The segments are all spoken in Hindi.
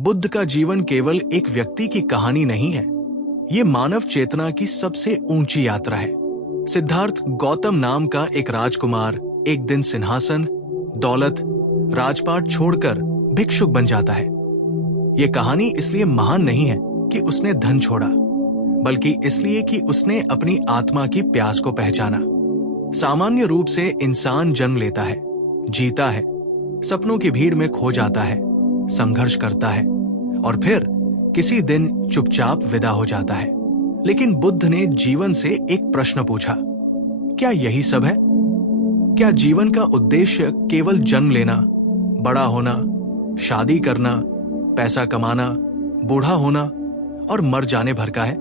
बुद्ध का जीवन केवल एक व्यक्ति की कहानी नहीं है, ये मानव चेतना की सबसे ऊंची यात्रा है। सिद्धार्थ गौतम नाम का एक राजकुमार एक दिन सिंहासन, दौलत, राजपाट छोड़कर भिक्षुक बन जाता है। ये कहानी इसलिए महान नहीं है कि उसने धन छोड़ा, बल्कि इसलिए कि उसने अपनी आत्मा की प्यास को पहचाना। सामान्य रूप से इंसान जन्म लेता है, जीता है, सपनों की भीड़ में खो जाता है, संघर्ष करता है और फिर किसी दिन चुपचाप विदा हो जाता है। लेकिन बुद्ध ने जीवन से एक प्रश्न पूछा, क्या यही सब है? क्या जीवन का उद्देश्य केवल जन्म लेना, बड़ा होना, शादी करना, पैसा कमाना, बूढ़ा होना और मर जाने भर का है?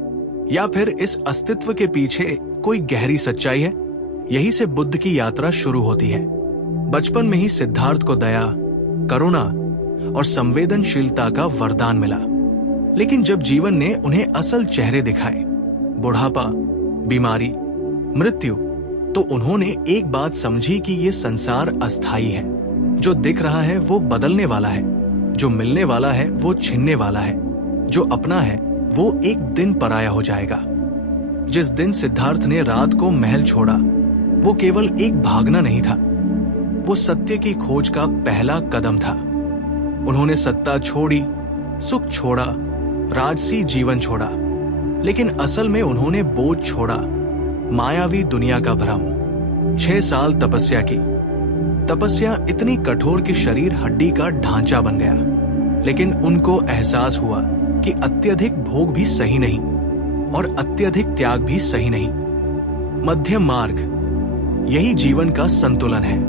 या फिर इस अस्तित्व के पीछे कोई गहरी सच्चाई है? यही से बुद्ध की यात्रा शुरू होती है। बचपन में ही सिद्धार्थ को दया, करुणा और संवेदनशीलता का वरदान मिला। लेकिन जब जीवन ने उन्हें असल चेहरे दिखाए, बुढ़ापा, बीमारी, मृत्यु, तो उन्होंने एक बात समझी कि ये संसार अस्थायी है। जो दिख रहा है वो बदलने वाला है, जो मिलने वाला है वो छिनने वाला है, जो अपना है वो एक दिन पराया हो जाएगा। जिस दिन सिद्धार्थ ने रात को महल छोड़ा, वो केवल एक भागना नहीं था, वो सत्य की खोज का पहला कदम था। उन्होंने सत्ता छोड़ी, सुख छोड़ा, राजसी जीवन छोड़ा, लेकिन असल में उन्होंने बोझ छोड़ा, मायावी दुनिया का भ्रम। 6 साल तपस्या की। तपस्या इतनी कठोर कि शरीर हड्डी का ढांचा बन गया। लेकिन उनको एहसास हुआ कि अत्यधिक भोग भी सही नहीं और अत्यधिक त्याग भी सही नहीं। मध्यम मार्ग, यही जीवन का संतुलन है।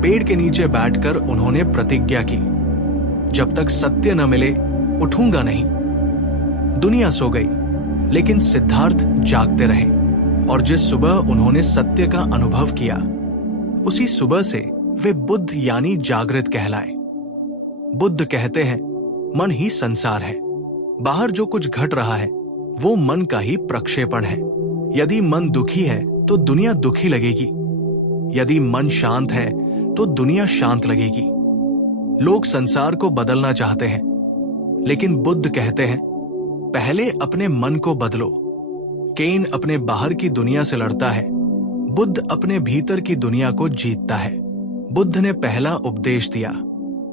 पेड़ के नीचे बैठकर उन्होंने प्रतिज्ञा की, जब तक सत्य न मिले उठूंगा नहीं। दुनिया सो गई, लेकिन सिद्धार्थ जागते रहे और जिस सुबह उन्होंने सत्य का अनुभव किया, उसी सुबह से वे बुद्ध यानी जागृत कहलाए। बुद्ध कहते हैं, मन ही संसार है। बाहर जो कुछ घट रहा है वो मन का ही प्रक्षेपण है। यदि मन दुखी है तो दुनिया दुखी लगेगी, यदि मन शांत है तो दुनिया शांत लगेगी। लोग संसार को बदलना चाहते हैं, लेकिन बुद्ध कहते हैं, पहले अपने मन को बदलो। केन अपने बाहर की दुनिया से लड़ता है, बुद्ध अपने भीतर की दुनिया को जीतता है। बुद्ध ने पहला उपदेश दिया,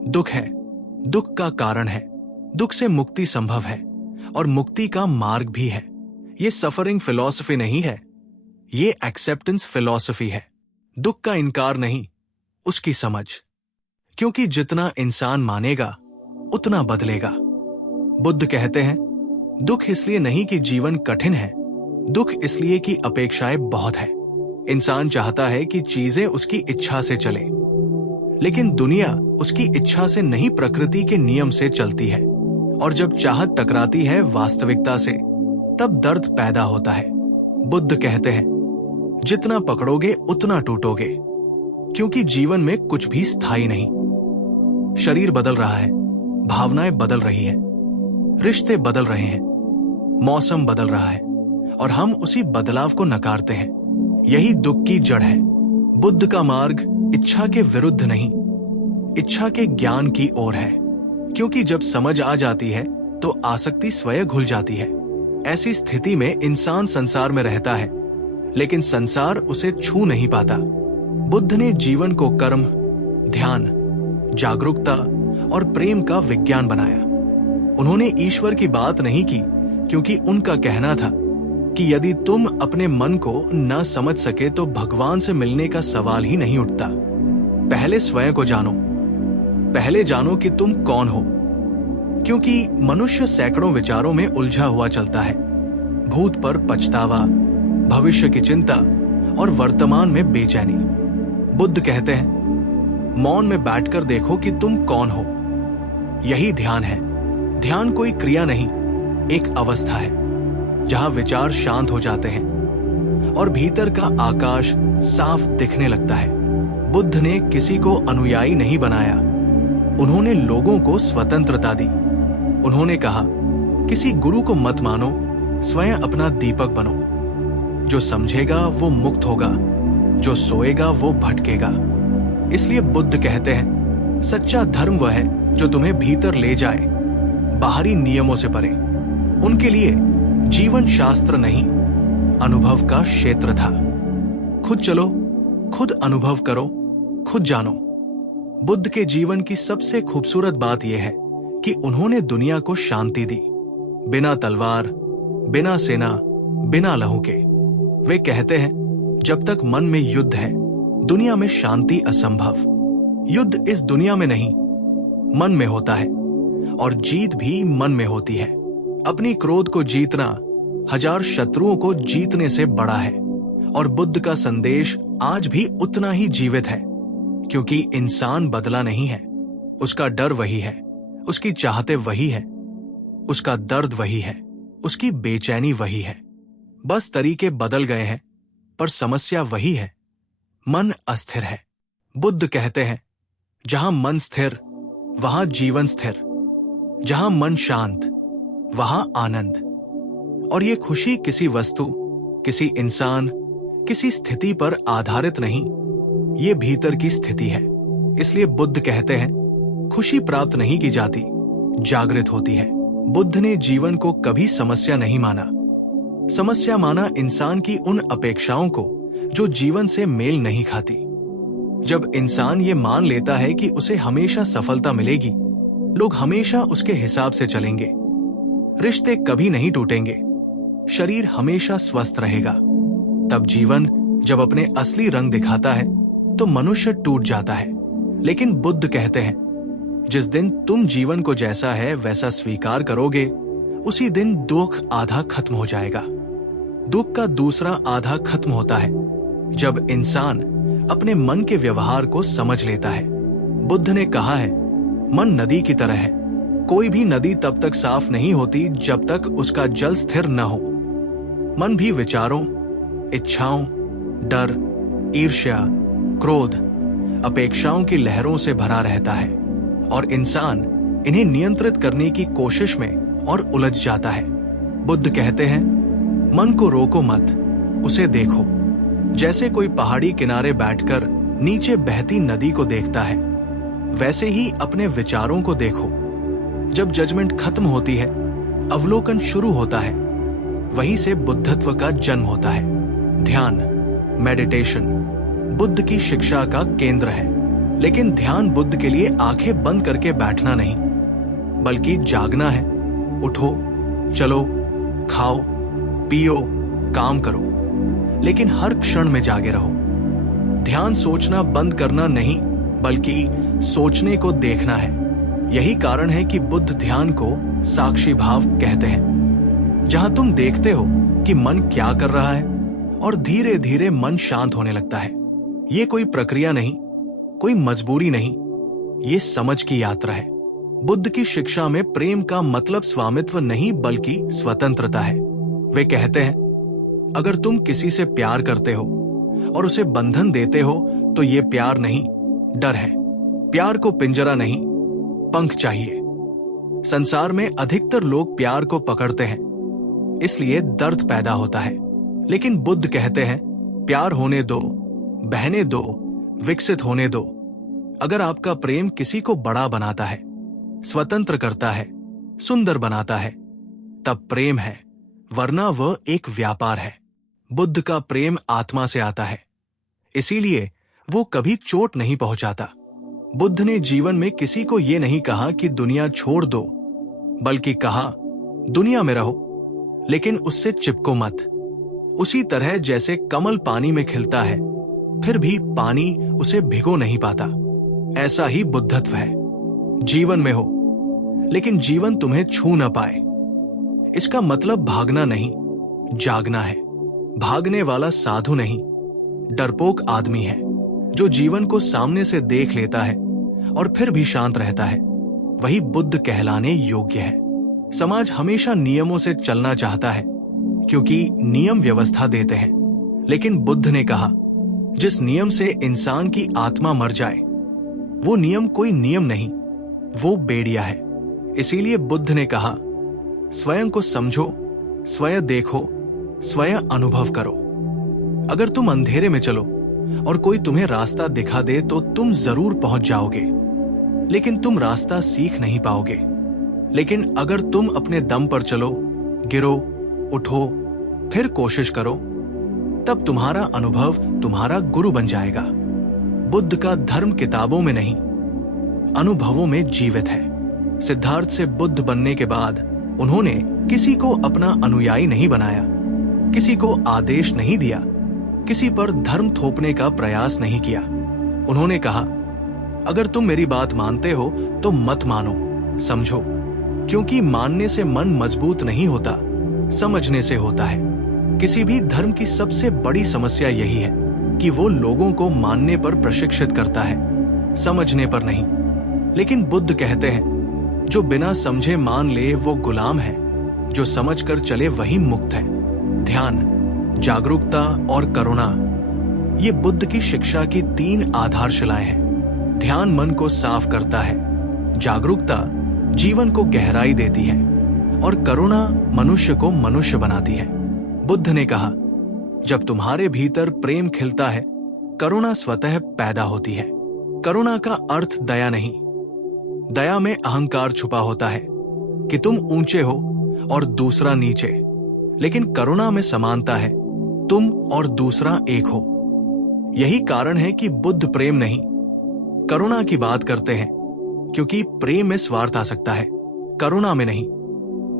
दुख है, दुख का कारण है, दुख से मुक्ति संभव है और मुक्ति का मार्ग भी है। ये सफरिंग फिलॉसफी नहीं है, ये एक्सेप्टेंस फिलॉसफी है। दुख का इनकार नहीं, उसकी समझ। क्योंकि जितना इंसान मानेगा उतना बदलेगा। बुद्ध कहते हैं, दुख इसलिए नहीं कि जीवन कठिन है, दुख इसलिए कि अपेक्षाएं बहुत है। इंसान चाहता है कि चीजें उसकी इच्छा से चले, लेकिन दुनिया उसकी इच्छा से नहीं, प्रकृति के नियम से चलती है। और जब चाहत टकराती है वास्तविकता से, तब दर्द पैदा होता है। बुद्ध कहते हैं, जितना पकड़ोगे उतना टूटोगे, क्योंकि जीवन में कुछ भी स्थायी नहीं। शरीर बदल रहा है, भावनाएं बदल रही है, रिश्ते बदल रहे हैं, मौसम बदल रहा है और हम उसी बदलाव को नकारते हैं। यही दुख की जड़ है। बुद्ध का मार्ग इच्छा के विरुद्ध नहीं, इच्छा के ज्ञान की ओर है। क्योंकि जब समझ आ जाती है तो आसक्ति स्वयं घुल जाती है। ऐसी स्थिति में इंसान संसार में रहता है, लेकिन संसार उसे छू नहीं पाता। बुद्ध ने जीवन को कर्म, ध्यान, जागरूकता और प्रेम का विज्ञान बनाया। उन्होंने ईश्वर की बात नहीं की, क्योंकि उनका कहना था कि यदि तुम अपने मन को न समझ सके तो भगवान से मिलने का सवाल ही नहीं उठता। पहले स्वयं को जानो, पहले जानो कि तुम कौन हो। क्योंकि मनुष्य सैकड़ों विचारों में उलझा हुआ चलता है। भूत पर पछतावा, भविष्य की चिंता और वर्तमान में बेचैनी। बुद्ध कहते हैं, मौन में बैठकर देखो कि तुम कौन हो। यही ध्यान है। ध्यान कोई क्रिया नहीं, एक अवस्था है जहां विचार शांत हो जाते हैं और भीतर का आकाश साफ दिखने लगता है। बुद्ध ने किसी को अनुयायी नहीं बनाया, उन्होंने लोगों को स्वतंत्रता दी। उन्होंने कहा, किसी गुरु को मत मानो, स्वयं अपना दीपक बनो। जो समझेगा वो मुक्त होगा, जो सोएगा वो भटकेगा। इसलिए बुद्ध कहते हैं, सच्चा धर्म वह है जो तुम्हें भीतर ले जाए, बाहरी नियमों से परे। उनके लिए जीवन शास्त्र नहीं, अनुभव का क्षेत्र था। खुद चलो, खुद अनुभव करो, खुद जानो। बुद्ध के जीवन की सबसे खूबसूरत बात यह है कि उन्होंने दुनिया को शांति दी, बिना तलवार, बिना सेना, बिना लहू के। वे कहते हैं, जब तक मन में युद्ध है, दुनिया में शांति असंभव। युद्ध इस दुनिया में नहीं, मन में होता है, और जीत भी मन में होती है। अपनी क्रोध को जीतना 1000 शत्रुओं को जीतने से बड़ा है। और बुद्ध का संदेश आज भी उतना ही जीवित है, क्योंकि इंसान बदला नहीं है। उसका डर वही है, उसकी चाहते वही है, उसका दर्द वही है, उसकी बेचैनी वही है। बस तरीके बदल गए हैं, पर समस्या वही है, मन अस्थिर है। बुद्ध कहते हैं, जहां मन स्थिर वहां जीवन स्थिर, जहां मन शांत वहां आनंद। और ये खुशी किसी वस्तु, किसी इंसान, किसी स्थिति पर आधारित नहीं, ये भीतर की स्थिति है। इसलिए बुद्ध कहते हैं, खुशी प्राप्त नहीं की जाती, जागृत होती है। बुद्ध ने जीवन को कभी समस्या नहीं माना। समस्या माना इंसान की उन अपेक्षाओं को जो जीवन से मेल नहीं खाती। जब इंसान ये मान लेता है कि उसे हमेशा सफलता मिलेगी, लोग हमेशा उसके हिसाब से चलेंगे, रिश्ते कभी नहीं टूटेंगे, शरीर हमेशा स्वस्थ रहेगा, तब जीवन जब अपने असली रंग दिखाता है तो मनुष्य टूट जाता है। लेकिन बुद्ध कहते हैं, जिस दिन तुम जीवन को जैसा है वैसा स्वीकार करोगे, उसी दिन दुख आधा खत्म हो जाएगा। दुख का दूसरा आधा खत्म होता है जब इंसान अपने मन के व्यवहार को समझ लेता है। बुद्ध ने कहा है, मन नदी की तरह है। कोई भी नदी तब तक साफ नहीं होती जब तक उसका जल स्थिर न हो। मन भी विचारों, इच्छाओं, डर, ईर्ष्या, क्रोध, अपेक्षाओं की लहरों से भरा रहता है, और इंसान इन्हें नियंत्रित करने की कोशिश में और उलझ जाता है। बुद्ध कहते हैं, मन को रोको मत, उसे देखो। जैसे कोई पहाड़ी किनारे बैठकर नीचे बहती नदी को देखता है, वैसे ही अपने विचारों को देखो। जब जजमेंट खत्म होती है, अवलोकन शुरू होता है, वहीं से बुद्धत्व का जन्म होता है। ध्यान, मेडिटेशन बुद्ध की शिक्षा का केंद्र है। लेकिन ध्यान बुद्ध के लिए आंखें बंद करके बैठना नहीं, बल्कि जागना है। उठो, चलो, खाओ, पियो, काम करो, लेकिन हर क्षण में जागे रहो। ध्यान सोचना बंद करना नहीं, बल्कि सोचने को देखना है। यही कारण है कि बुद्ध ध्यान को साक्षी भाव कहते हैं, जहां तुम देखते हो कि मन क्या कर रहा है और धीरे धीरे मन शांत होने लगता है। ये कोई प्रक्रिया नहीं, कोई मजबूरी नहीं, ये समझ की यात्रा है। बुद्ध की शिक्षा में प्रेम का मतलब स्वामित्व नहीं बल्कि स्वतंत्रता है। वे कहते हैं, अगर तुम किसी से प्यार करते हो और उसे बंधन देते हो तो ये प्यार नहीं, डर है। प्यार को पिंजरा नहीं, पंख चाहिए। संसार में अधिकतर लोग प्यार को पकड़ते हैं, इसलिए दर्द पैदा होता है। लेकिन बुद्ध कहते हैं, प्यार होने दो, बहने दो, विकसित होने दो। अगर आपका प्रेम किसी को बड़ा बनाता है, स्वतंत्र करता है, सुंदर बनाता है, तब प्रेम है, वरना वह एक व्यापार है। बुद्ध का प्रेम आत्मा से आता है, इसीलिए वो कभी चोट नहीं पहुंचाता। बुद्ध ने जीवन में किसी को ये नहीं कहा कि दुनिया छोड़ दो, बल्कि कहा, दुनिया में रहो, लेकिन उससे चिपको मत। उसी तरह जैसे कमल पानी में खिलता है, फिर भी पानी उसे भिगो नहीं पाता, ऐसा ही बुद्धत्व है। जीवन में हो, लेकिन जीवन तुम्हें छू न पाए। इसका मतलब भागना नहीं, जागना है। भागने वाला साधु नहीं, डरपोक आदमी है, जो जीवन को सामने से देख लेता है और फिर भी शांत रहता है, वही बुद्ध कहलाने योग्य है। समाज हमेशा नियमों से चलना चाहता है, क्योंकि नियम व्यवस्था देते हैं। लेकिन बुद्ध ने कहा, जिस नियम से इंसान की आत्मा मर जाए, वो नियम कोई नियम नहीं, वो बेड़िया है। इसीलिए बुद्ध ने कहा, स्वयं को समझो, स्वयं देखो, स्वयं अनुभव करो। अगर तुम अंधेरे में चलो और कोई तुम्हें रास्ता दिखा दे तो तुम जरूर पहुंच जाओगे, लेकिन तुम रास्ता सीख नहीं पाओगे। लेकिन अगर तुम अपने दम पर चलो, गिरो, उठो, फिर कोशिश करो, तब तुम्हारा अनुभव तुम्हारा गुरु बन जाएगा। बुद्ध का धर्म किताबों में नहीं, अनुभवों में जीवित है। सिद्धार्थ से बुद्ध बनने के बाद उन्होंने किसी को अपना अनुयायी नहीं बनाया, किसी को आदेश नहीं दिया, किसी पर धर्म थोपने का प्रयास नहीं किया। उन्होंने कहा, अगर तुम मेरी बात मानते हो तो मत मानो, समझो, क्योंकि मानने से मन मजबूत नहीं होता, समझने से होता है। किसी भी धर्म की सबसे बड़ी समस्या यही है कि वो लोगों को मानने पर प्रशिक्षित करता है, समझने पर नहीं। लेकिन बुद्ध कहते हैं, जो बिना समझे मान ले वो गुलाम है, जो समझकर चले वही मुक्त है। ध्यान, जागरूकता और करुणा, ये बुद्ध की शिक्षा की 3 आधारशिलाएं हैं। ध्यान मन को साफ करता है, जागरूकता जीवन को गहराई देती है और करुणा मनुष्य को मनुष्य बनाती है। बुद्ध ने कहा, जब तुम्हारे भीतर प्रेम खिलता है, करुणा स्वतः पैदा होती है। करुणा का अर्थ दया नहीं। दया में अहंकार छुपा होता है कि तुम ऊंचे हो और दूसरा नीचे, लेकिन करुणा में समानता है, तुम और दूसरा एक हो। यही कारण है कि बुद्ध प्रेम नहीं, करुणा की बात करते हैं, क्योंकि प्रेम में स्वार्थ आ सकता है, करुणा में नहीं।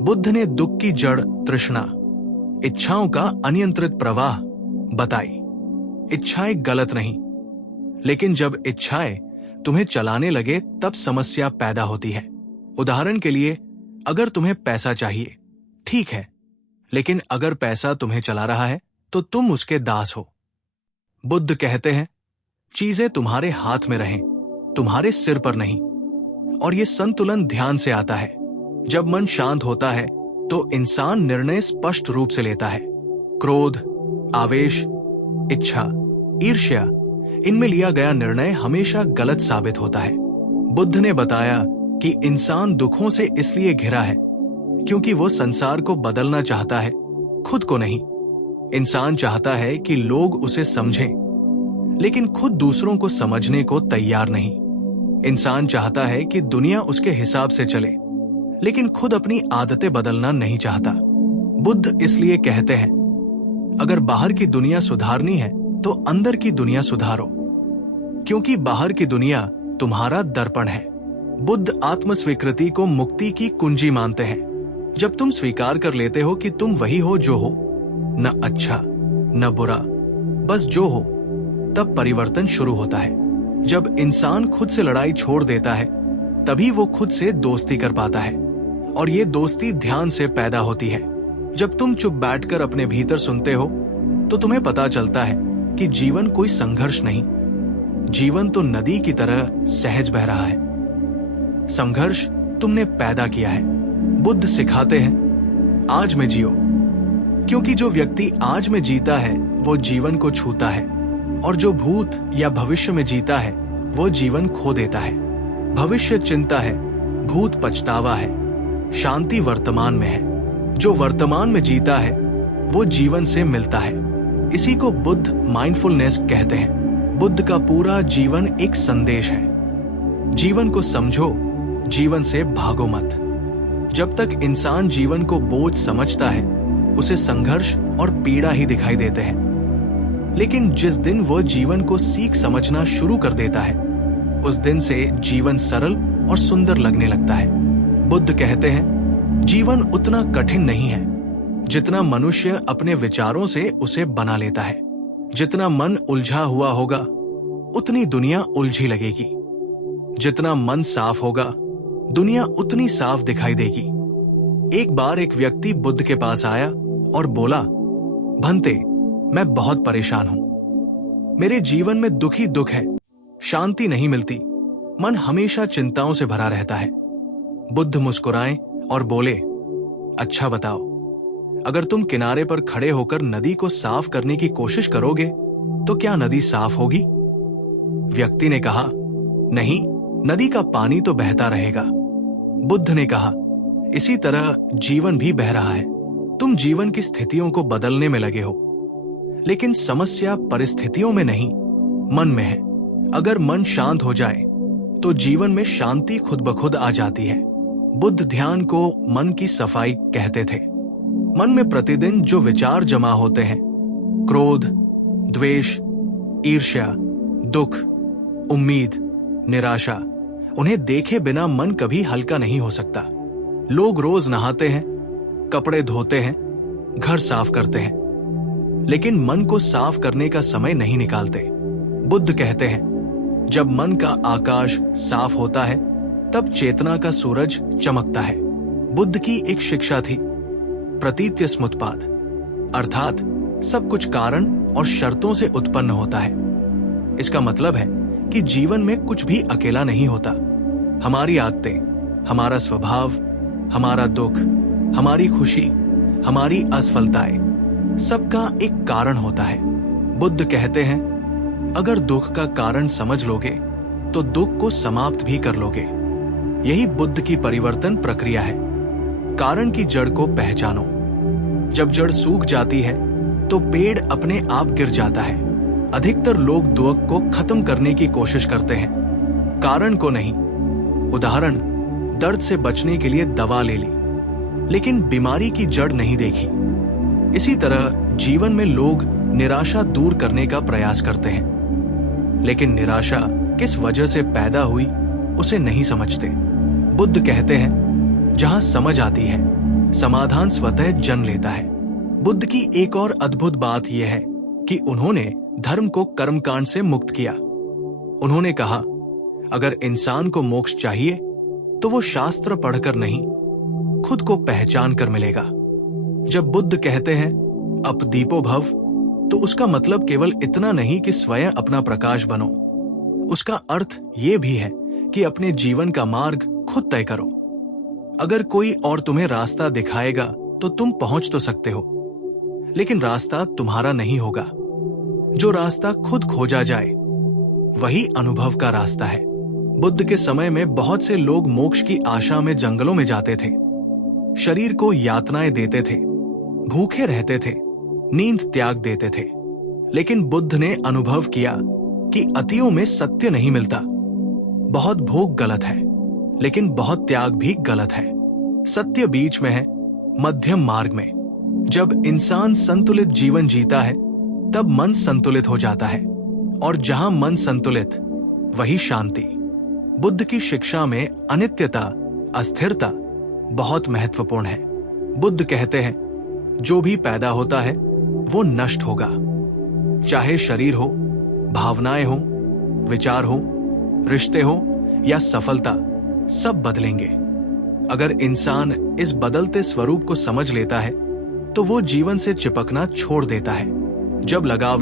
बुद्ध ने दुख की जड़ तृष्णा, इच्छाओं का अनियंत्रित प्रवाह बताई। इच्छाएं गलत नहीं, लेकिन जब इच्छाएं तुम्हें चलाने लगे तब समस्या पैदा होती है। उदाहरण के लिए, अगर तुम्हें पैसा चाहिए, ठीक है, लेकिन अगर पैसा तुम्हें चला रहा है तो तुम उसके दास हो। बुद्ध कहते हैं, चीजें तुम्हारे हाथ में रहें, तुम्हारे सिर पर नहीं। और ये संतुलन ध्यान से आता है। जब मन शांत होता है तो इंसान निर्णय स्पष्ट रूप से लेता है। क्रोध, आवेश, इच्छा, ईर्ष्या, इनमें लिया गया निर्णय हमेशा गलत साबित होता है। बुद्ध ने बताया कि इंसान दुखों से इसलिए घिरा है क्योंकि वो संसार को बदलना चाहता है, खुद को नहीं। इंसान चाहता है कि लोग उसे समझें, लेकिन खुद दूसरों को समझने को तैयार नहीं। इंसान चाहता है कि दुनिया उसके हिसाब से चले, लेकिन खुद अपनी आदतें बदलना नहीं चाहता। बुद्ध इसलिए कहते हैं, अगर बाहर की दुनिया सुधारनी है तो अंदर की दुनिया सुधारो, क्योंकि बाहर की दुनिया तुम्हारा दर्पण है। बुद्ध आत्मस्वीकृति को मुक्ति की कुंजी मानते हैं। जब तुम स्वीकार कर लेते हो कि तुम वही हो जो हो, न अच्छा न बुरा, बस जो हो, तब परिवर्तन शुरू होता है। जब इंसान खुद से लड़ाई छोड़ देता है, तभी वो खुद से दोस्ती कर पाता है, और ये दोस्ती ध्यान से पैदा होती है। जब तुम चुप बैठकर अपने भीतर सुनते हो तो तुम्हें पता चलता है कि जीवन कोई संघर्ष नहीं, जीवन तो नदी की तरह सहज बह रहा है। संघर्ष तुमने पैदा किया है। बुद्ध सिखाते हैं, आज में जियो, क्योंकि जो व्यक्ति आज में जीता है वो जीवन को छूता है, और जो भूत या भविष्य में जीता है वो जीवन खो देता है। भविष्य चिंता है, भूत पछतावा है, शांति वर्तमान में है। जो वर्तमान में जीता है वो जीवन से मिलता है। इसी को बुद्ध माइंडफुलनेस कहते हैं। बुद्ध का पूरा जीवन एक संदेश है, जीवन को समझो, जीवन से भागो मत। जब तक इंसान जीवन को बोझ समझता है, उसे संघर्ष और पीड़ा ही दिखाई देते हैं। लेकिन जिस दिन वो जीवन को सीख समझना शुरू कर देता है, उस दिन से जीवन सरल और सुंदर लगने लगता है। बुद्ध कहते हैं, जीवन उतना कठिन नहीं है जितना मनुष्य अपने विचारों से उसे बना लेता है। जितना मन उलझा हुआ होगा, उतनी दुनिया उलझी लगेगी। जितना मन साफ होगा, दुनिया उतनी साफ दिखाई देगी। एक बार एक व्यक्ति बुद्ध के पास आया और बोला, भंते, मैं बहुत परेशान हूं। मेरे जीवन में दुख ही दुख है, शांति नहीं मिलती, मन हमेशा चिंताओं से भरा रहता है। बुद्ध मुस्कुराए और बोले, अच्छा बताओ, अगर तुम किनारे पर खड़े होकर नदी को साफ करने की कोशिश करोगे तो क्या नदी साफ होगी? व्यक्ति ने कहा, नहीं, नदी का पानी तो बहता रहेगा। बुद्ध ने कहा, इसी तरह जीवन भी बह रहा है। तुम जीवन की स्थितियों को बदलने में लगे हो, लेकिन समस्या परिस्थितियों में नहीं, मन में है। अगर मन शांत हो जाए तो जीवन में शांति खुद ब खुद आ जाती है। बुद्ध ध्यान को मन की सफाई कहते थे। मन में प्रतिदिन जो विचार जमा होते हैं, क्रोध, द्वेष, ईर्ष्या, दुख, उम्मीद, निराशा, उन्हें देखे बिना मन कभी हल्का नहीं हो सकता। लोग रोज नहाते हैं, कपड़े धोते हैं, घर साफ करते हैं, लेकिन मन को साफ करने का समय नहीं निकालते। बुद्ध कहते हैं, जब मन का आकाश साफ होता है तब चेतना का सूरज चमकता है। बुद्ध की एक शिक्षा थी, प्रतीत्य स्मुत्पाद, अर्थात सब कुछ कारण और शर्तों से उत्पन्न होता है। इसका मतलब है कि जीवन में कुछ भी अकेला नहीं होता। हमारी आदतें, हमारा स्वभाव, हमारा दुख, हमारी खुशी, हमारी असफलताएं, सबका एक कारण होता है। बुद्ध कहते हैं, अगर दुख का कारण समझ लोगे तो दुख को समाप्त भी कर लोगे। यही बुद्ध की परिवर्तन प्रक्रिया है। कारण की जड़ को पहचानो। जब जड़ सूख जाती है तो पेड़ अपने आप गिर जाता है। अधिकतर लोग दुख को खत्म करने की कोशिश करते हैं, कारण को नहीं। उदाहरण, दर्द से बचने के लिए दवा ले ली, लेकिन बीमारी की जड़ नहीं देखी। इसी तरह जीवन में लोग निराशा दूर करने का प्रयास करते हैं, लेकिन निराशा किस वजह से पैदा हुई उसे नहीं समझते। बुद्ध कहते हैं, जहां समझ आती है समाधान स्वतः जन्म लेता है। बुद्ध की एक और अद्भुत बात यह है कि उन्होंने धर्म को कर्मकांड से मुक्त किया। उन्होंने कहा, अगर इंसान को मोक्ष चाहिए तो वो शास्त्र पढ़कर नहीं, खुद को पहचान कर मिलेगा। जब बुद्ध कहते हैं अपदीपो भव, तो उसका मतलब केवल इतना नहीं कि स्वयं अपना प्रकाश बनो। उसका अर्थ ये भी है कि अपने जीवन का मार्ग खुद तय करो। अगर कोई और तुम्हें रास्ता दिखाएगा तो तुम पहुंच तो सकते हो, लेकिन रास्ता तुम्हारा नहीं होगा। जो रास्ता खुद खोजा जाए वही अनुभव का रास्ता है। बुद्ध के समय में बहुत से लोग मोक्ष की आशा में जंगलों में जाते थे, शरीर को यातनाएं देते थे, भूखे रहते थे, नींद त्याग देते थे। लेकिन बुद्ध ने अनुभव किया कि अतियों में सत्य नहीं मिलता। बहुत भोग गलत है, लेकिन बहुत त्याग भी गलत है। सत्य बीच में है, मध्यम मार्ग में। जब इंसान संतुलित जीवन जीता है तब मन संतुलित हो जाता है, और जहां मन संतुलित वही शांति। बुद्ध की शिक्षा में अनित्यता, अस्थिरता बहुत महत्वपूर्ण है। बुद्ध कहते हैं, जो भी पैदा होता है वो नष्ट होगा। चाहे शरीर हो, भावनाएं हो, विचार हो, रिश्ते हो या सफलता, सब बदलेंगे। अगर इंसान इस बदलते स्वरूप को समझ लेता है तो वो जीवन से चिपकना छोड़ देता है। जब लगाव